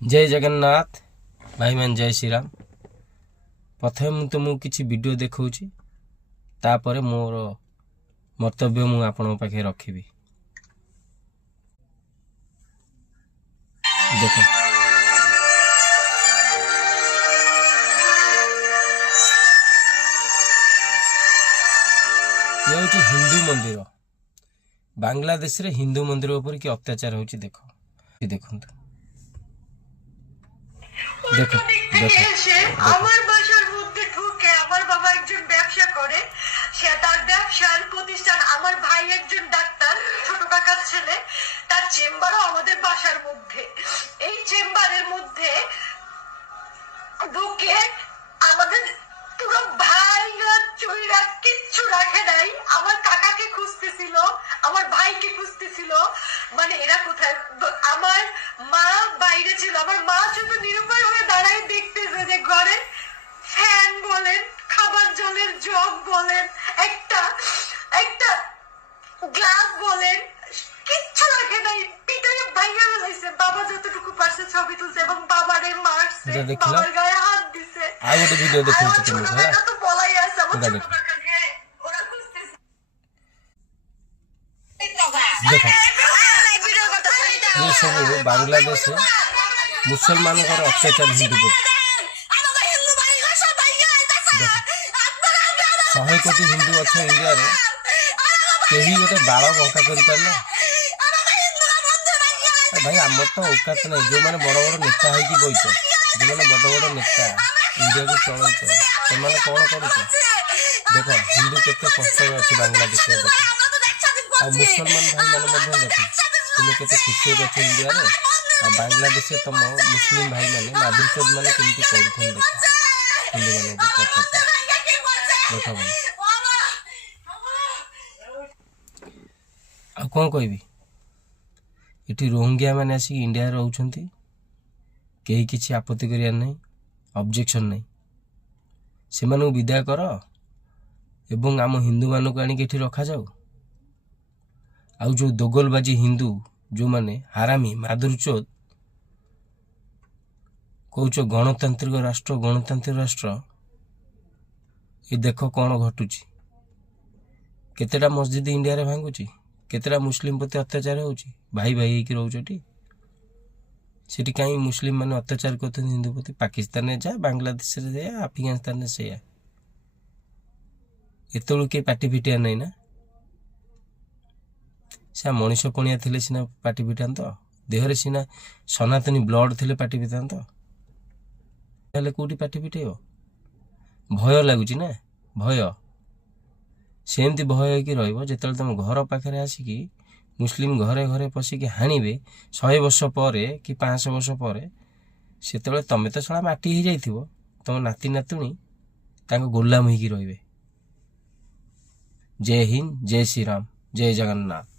जय जगन्नाथ भाई मान जय श्री राम। प्रथम मुझे तुमको किसी वीडियो देखौछि तापर मोर मतव्य मु आपन पाखे रखी। देख ये हूँ हिंदू मंदिर। बांग्लादेश रे हिंदू मंदिर ऊपर कि अत्याचार होछि देखो देखो দেখো এসে আমার বাসার মধ্যে ঢুকে আমার বাবা একজন ব্যবসা করে, সে তার ব্যবসার প্রতিষ্ঠান, আমার ভাই একজন ডাক্তার, ছোট কাকার ছেলে, তার চেম্বারও আমাদের বাসার মধ্যে। এই চেম্বারের মধ্যে ঢুকে আমাদের পুরো ভাইরা চুইরা কিচ্ছু রাখে নাই। আমার কাকাকে খুঁজতেছিল, আমার ভাইকে খুঁজতেছিল, মানে এরা কোথায়। আমার মা বাইরে ছিল, আমার মা শুধু নিরুপায় হয়ে দাঁড়ায় দেখতেছে যে ঘরে ফ্যান বলেন, খাবার জলের জগ বলেন, একটা একটা গ্লাস বলেন, কিচ্ছু রাখে নাই। পিটারে ভাইয়া ফেলাইছে। বাবা যতটুকু পারছে ছবি তুলছে এবং বাবারে মারছে, বাবার গায়ে হাত দিছে। আর একটা ভিডিও দেখেছি তুমি, হ্যাঁ তো বলাই আছে আমার ছোট কাকাকে ওরা খুঁজতেছে। देखो ये सब बांग्लादेश मुसलमान अत्याचार हिंदू पर 100 कोटी हिंदू अच्छा इंडिया रे कहीं गोटे बाल बंका कर भाई आम तो औकात नहीं। जो मैंने बड़ बड़ नेता है बैठ जो मैंने बड़ बड़ नेता इंडिया को चलाउच से कौन कर देख हिंदू केते कष्ट अच्छे बांग्लादेश देख आ मुसलमान भाई मैंने देख तुम के खुशी अच्छे इंडिया रे आ बांग्लादेश तुम मुस्लिम भाई मैंने माधुरचोद मैंने कमी कर देख हिंदू मैंने देख भाई आ कौन कहबी ये रोहिंग्या मैंने आसिक इंडिया रोचंती कहीं किसी आपत्ति करियार नहीं, ऑब्जेक्शन नहीं। से मानू विदाय कर एवं आम हिंदू मानक आनिक एठी रखा जाऊ। आउ जो दोगलबाजी हिंदू जो माने हारामी माधुरचोद कौच गणतांत्रिक राष्ट्र ये देख कौन घटुची। केतेटा मस्जिद इंडिया रे भांगुची, केतेटा मुस्लिम प्रति अत्याचार होची। भाई भाई होकर रोचटी सेठी कहीं मुस्लिम माने अत्याचार करते हिंदू प्रति। पाकिस्तान में जा, बांग्लादेश से जा, अफगानिस्तान में से एतलू के पार्टी फिटिया नहीं ना। से मनीष पणिया थे सीना पार्टी फिटान तो देहरे सीना सनातनी ब्लड थे पार्टी फिटान तो कौटी पार्टी फिटेब। भय लगुच ना, भय सेमती भय होकर रही तुम घर पाखे आसिकी मुस्लिम घरे घरे पशिकी हाणवे 100 वर्ष पर कि 500 वर्ष पर से तुम तो छड़ा माटी हो जाइथिबो, तुम नाती नातुणी गोलाम होकर रे। जय हिंद, जय श्री राम, जय जगन्नाथ।